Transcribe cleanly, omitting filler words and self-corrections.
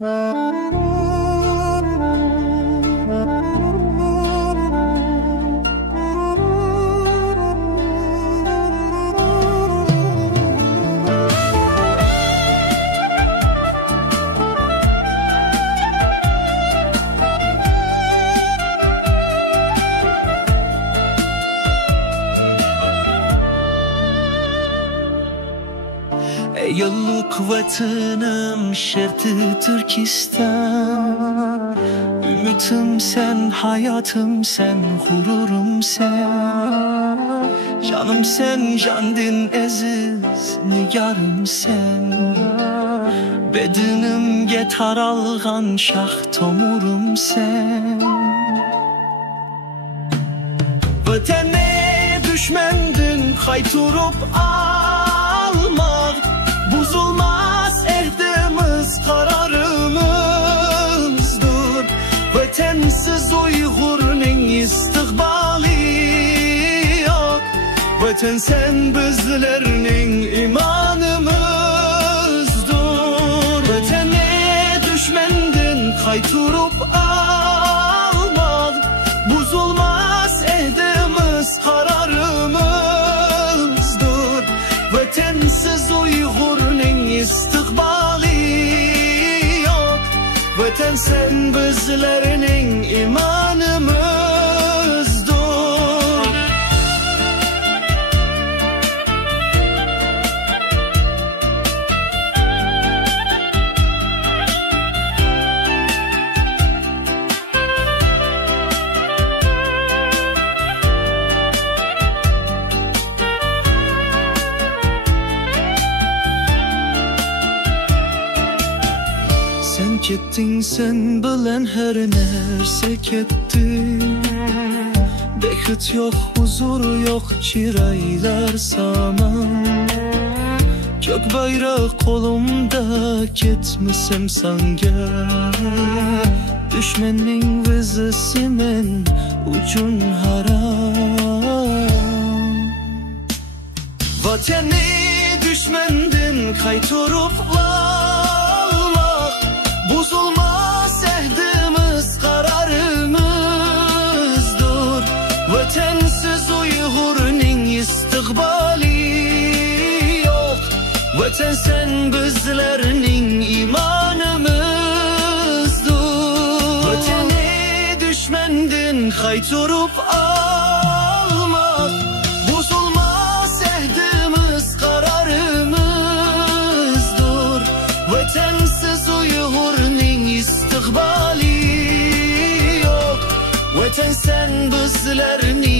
Yıllık vatanım şerti Türkistan. Ümitim sen, hayatım sen, gururum sen. Canım sen, candin eziz, nigarım sen. Bedenimge taralgan şah tomurum sen. Vatane düşmendin kayturup almak. Bozulmaz ehdimiz, kararımızdır. Vatansiz Uygur'un istikbali yok. Vatan sen bizlerinin imanımızdır. Vatane düşmendin kayturup almak. Bozulmaz ehdimiz, kararımızdır. Vatansiz Uygur'un istikbali yok. Vatan sen bizlerinin imanımızdır. Sen kettin, sen bilen her nerse kettin. Behit yok, huzur yok, çiraylar saman. Kök bayrak kolumda ketmisem sanga. Düşmenin vizisimen ucun haram. Vatani düşmendin kayturup bozulmaz ehdimiz, kararımızdır. Vatansiz Uygur'un istikbali yok. Vatan sen bizlerinin imanımızdır. Vatane düşmendin kayturup almak. Bozulmaz ehdimiz, kararımızdır. Vatansiz Uygur'un istikbali yok. Vatan sen bizlerinin